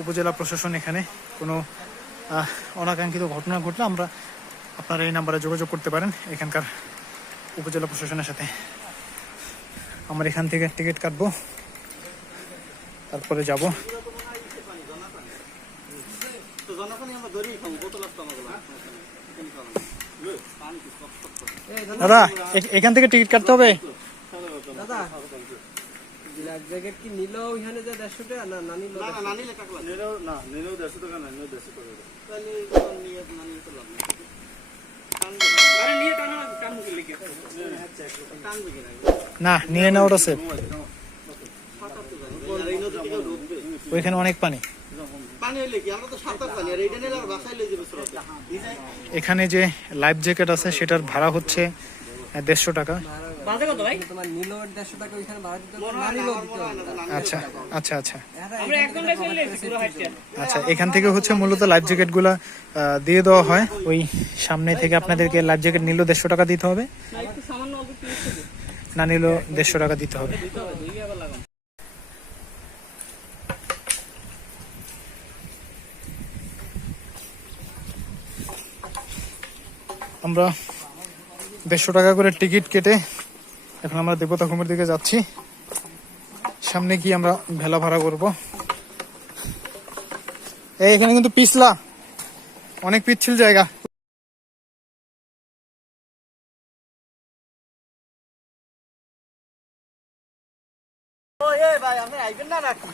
উপজেলা প্রশাসন এখানে কোনো অনাকাঙ্ক্ষিত ঘটনা ঘটলে আমরা আপনারা এই নাম্বারে যোগাযোগ করতে পারেন। এখানকার উপজেলা প্রশাসনের সাথে আমার এখান থেকে টিকিট কাটবো, তারপরে যাব। দাদা এখান থেকে টিকিট কাটতে হবে? দাদা লাইফ জ্যাকেট কি নিল ওইখানে যে দেড়শো টাকা? না না নিল না নিয়ে নেওয়াটা সেফ ওইখানে অনেক পানি। পানি হইলে কি? আমরা তো সাঁতার জানি আর এইটা নিলে আর বাসায় লয়ে যাবে স্রোতে। এখানে যে লাইফ জ্যাকেট আছে সেটার ভাড়া হচ্ছে দেড়শো টাকা। দেড়শো টাকা আচ্ছা আচ্ছা আচ্ছা। আচ্ছা এখান থেকে হচ্ছে মূলত লাইফ জ্যাকেটগুলা দিয়ে দেওয়া হয়। ওই সামনে থেকে আপনাদেরকে লাইফ জ্যাকেট নিলেও দেড়শো টাকা দিতে হবে। না নিলেও দেড়শো টাকা দিতে হবে। আমরা দেড়শো টাকা করে টিকিট কেটে এখন আমরা দেবতা ঘুমের দিকে যাচ্ছি। সামনে গিয়ে আমরা ভেলা ভাড়া করব। এই এখানে কিন্তু পিছলা। অনেক পিচ্ছিল জায়গা ভাই আপনি আইবেন না নাকি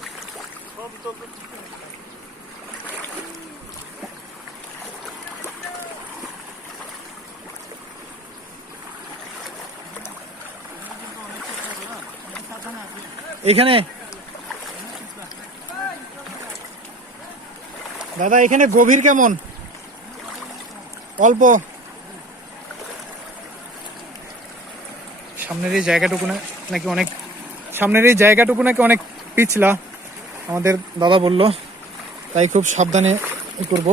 এখানে। দাদা, এখানে গভীর কেমন? অল্প। সামনের এই জায়গাটুকু নাকি অনেক সামনের এই জায়গাটুকু নাকি অনেক পিছলা, আমাদের দাদা বলল। তাই খুব সাবধানে করব।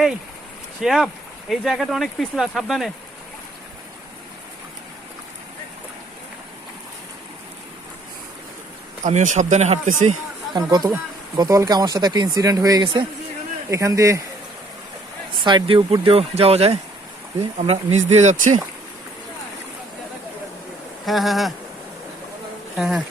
এই, শিয়াব, এই জায়গাটা অনেক পিছলা, সাবধানে। আমিও সাবধানে হাঁটতেছি, কারণ গত গতকালকে আমার সাথে একটা ইনসিডেন্ট হয়ে গেছে। এখান দিয়ে সাইড দিয়ে উপর দিয়েও যাওয়া যায়। আমরা নিচ দিয়ে যাচ্ছি। হ্যাঁ হ্যাঁ হ্যাঁ। হ্যাঁ হ্যাঁ।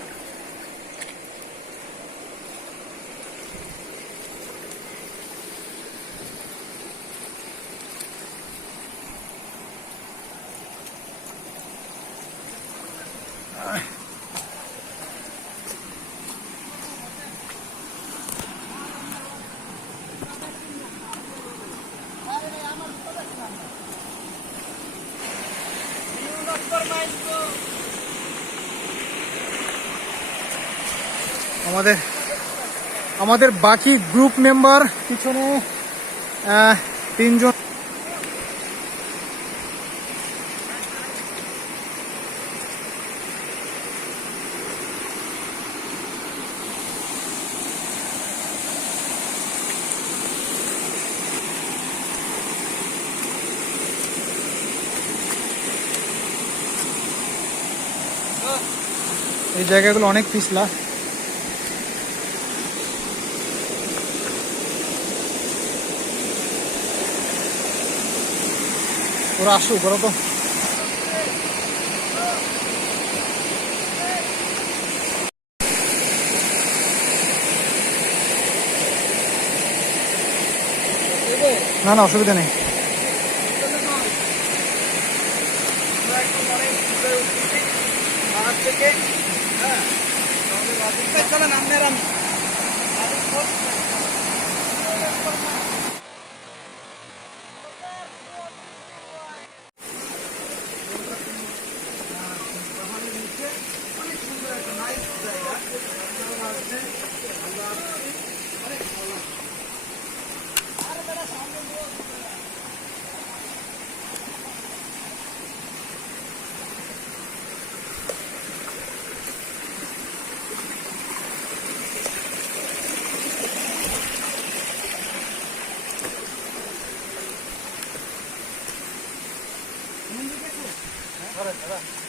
আমাদের আমাদের বাকি গ্রুপ মেম্বার পিছনে তিনজন জায়গাগুলো অনেক পিছলা। ওরা আসুক ওরা তো না না অসুবিধা নেই। Parang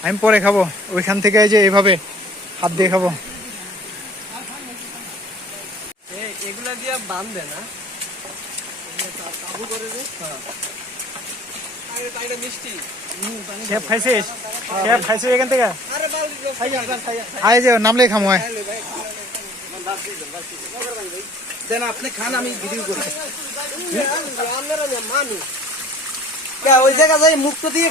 আমি পরে খাব। ওইখান থেকে এই যে এইভাবে হাত দিয়ে খাব। এগুলা দিয়ে বান্ধে না? কাবু করে দে। আরে তাইটা মিষ্টি। শেফ খাইছিস? শেফ খাইছিস এখান থেকে? আরে বালতি লোক খাইয়া খাইয়া আয় যে নামলেই খামো আপনি খান আমি ভিডিও করি ওই জায়গা যাই মুক্ত দিয়ে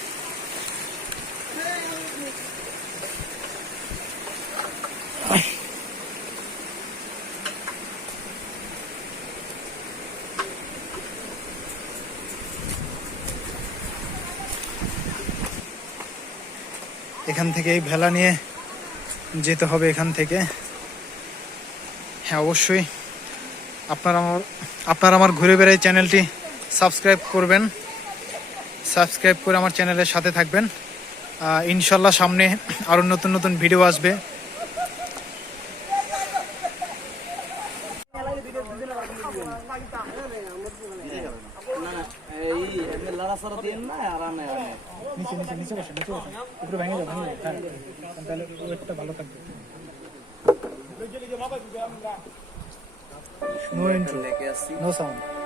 থেকে এই ভেলা নিয়ে যেতে হবে এখান থেকে। হ্যাঁ অবশ্যই। আপনার আমার আপনার আমার ঘুরে বেড়াই চ্যানেলটি সাবস্ক্রাইব করবেন। সাবস্ক্রাইব করে আমার চ্যানেলের সাথে থাকবেন। ইনশাল্লাহ সামনে আরও নতুন নতুন ভিডিও আসবে। এই এমনি লড়াচড়া দিয়ে না আরামে আরামে নিচে নিচে নিচে বসে নিচে বসে একটু ভেঙে লেগে আসছি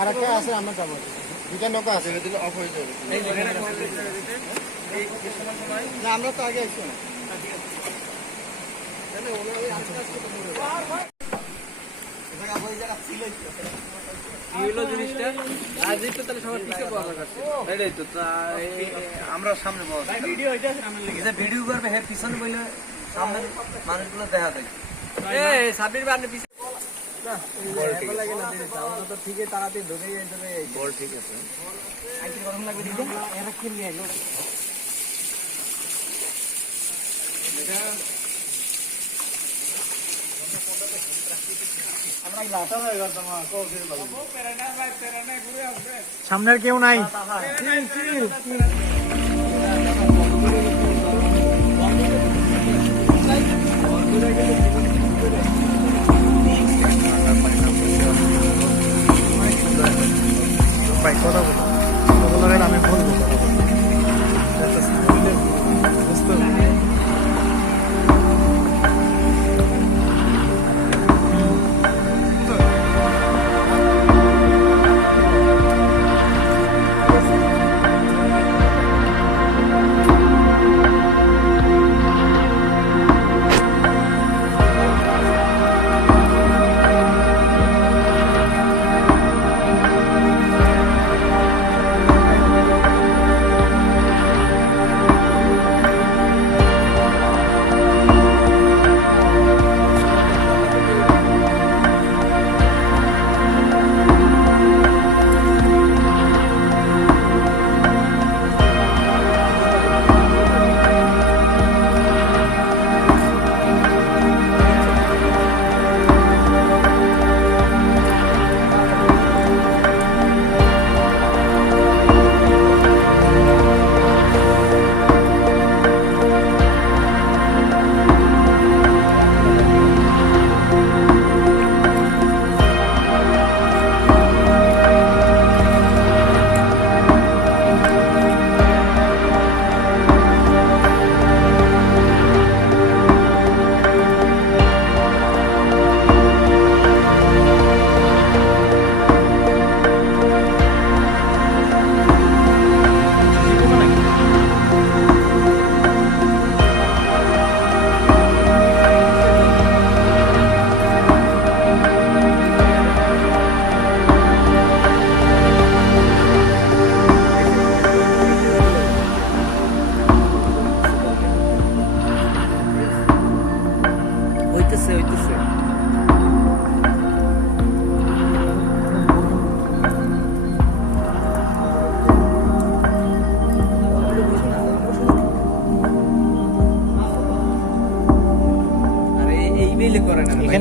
আরেকটা আছে আমরা যাব। দুইটা নৌকা আছে। অফ হয়ে যাবে। না আমরা তো আগে আসছি না আমরা সামনে ভিডিও ভিডিও করবে হের পিছনে বইলে সামনে মানুষগুলো দেখা যায় সাবির না বল ঠিক আছে। সামনের কেউ নাই।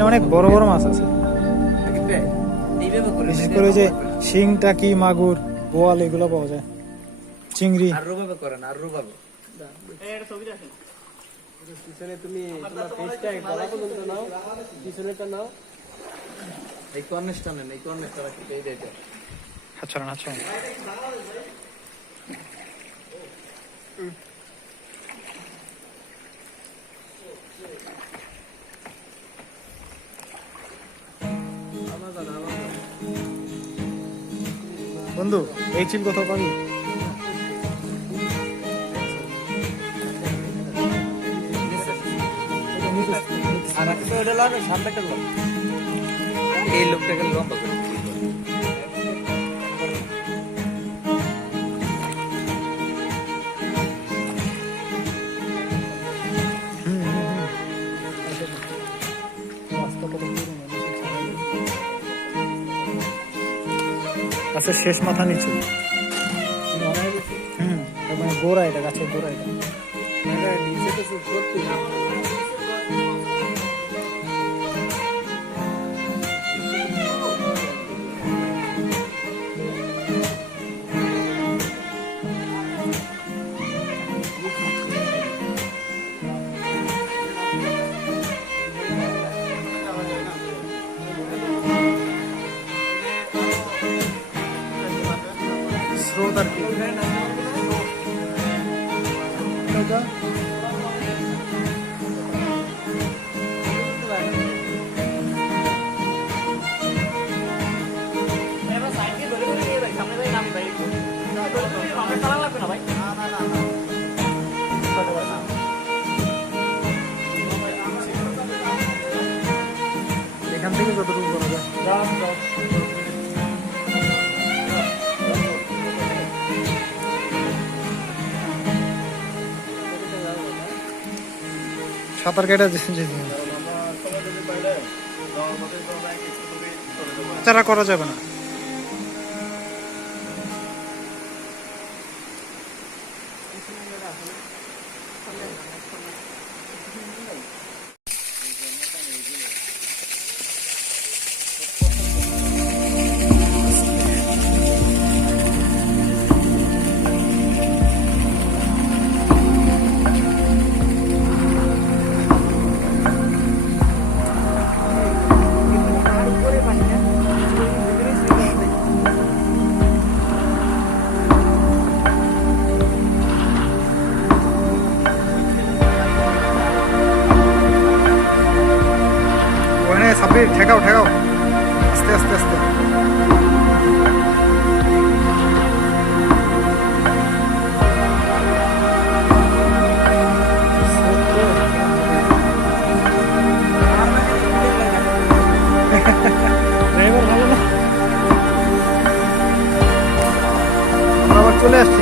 অনেক বড় বড় মাছ আছে। বিশেষ করে ওই যে শিং টাকি মাগুর বোয়াল এগুলো পাওয়া যায়। চিংড়ি। আর রোভাবে করে না আর রোভাবে পিছনে তুমি তোমার ফেসটা গলা পর্যন্ত নাও। পিছনেটা নাও। এই কর্নেশটা নেন এই কর্নেশটা রাখি এই দেখো আচ্ছা আচ্ছা বন্ধু এই চিল কোথাও পাবি? আর একটা ওটা লাগ সামনেটা লাগ এই লোকটাকে লম্বা করে। আচ্ছা শেষ মাথা নিচু। হুম মানে গোড়া এটা গাছের গোড়া এটা। নিচে তো সাঁতার কেটে যেতে তারা করা যাবে না। চলে আসছি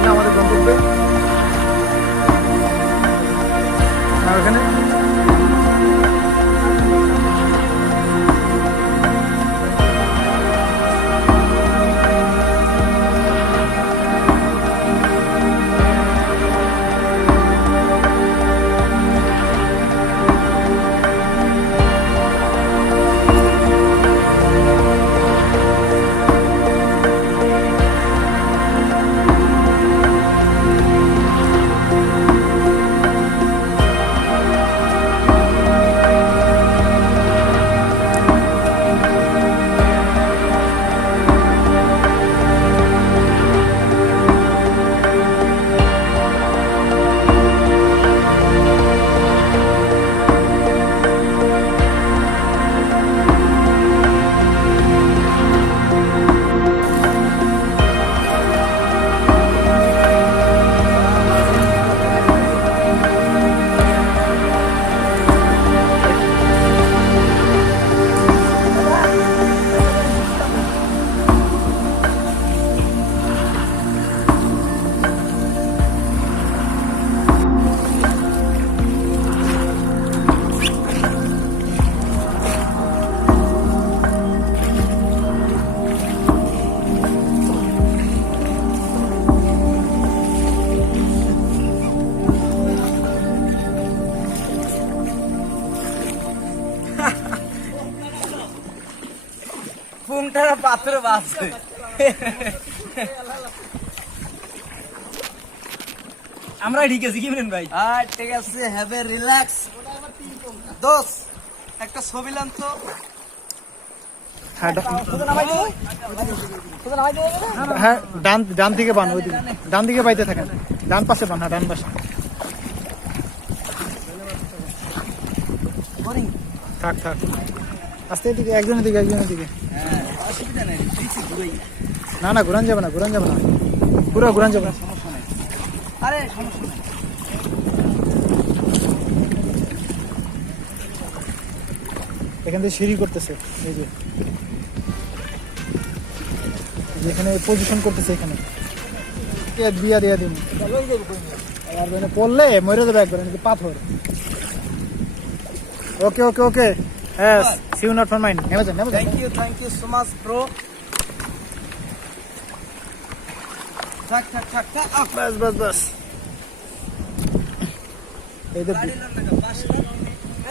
আমরা ঠিক আছি কি বলেন ভাই? আর ঠিক আছে হ্যাভ এ রিল্যাক্স দোস একটা ছবি লান তো। হ্যাঁ হ্যাঁ ডান ডান দিকে বান ওই দিকে। ডান দিকে বাইতে থাকেন। ডান পাশে বান হ্যাঁ ডান পাশে। থাক থাক। আস্তে এদিকে একজনের দিকে একজনের দিকে। ঘুরেই না না ঘুরান যাবে না ঘুরান যাবে না। পুরো ঘুরান যাবে না। আরে সমস্যা নেই। এখান থেকে সিঁড়ি করতেছে এই যে। এখানে পজিশন করতেছে এখানে। দিয়া দিয়া দিন? আর পড়লে মরে যাবে একবার পাথর? ওকে ওকে ওকে। হ্যাঁ সিউ নট ফর মাইন্ড নেমে যান নেমে যান thank you thank you so much bro থাক থাক থাক থাক আপ বাস বাস বাস এই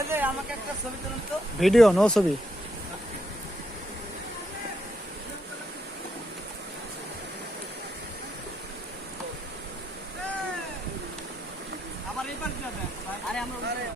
যে আমাকে একটা ছবি তুলুন তো। ভিডিও নো ছবি।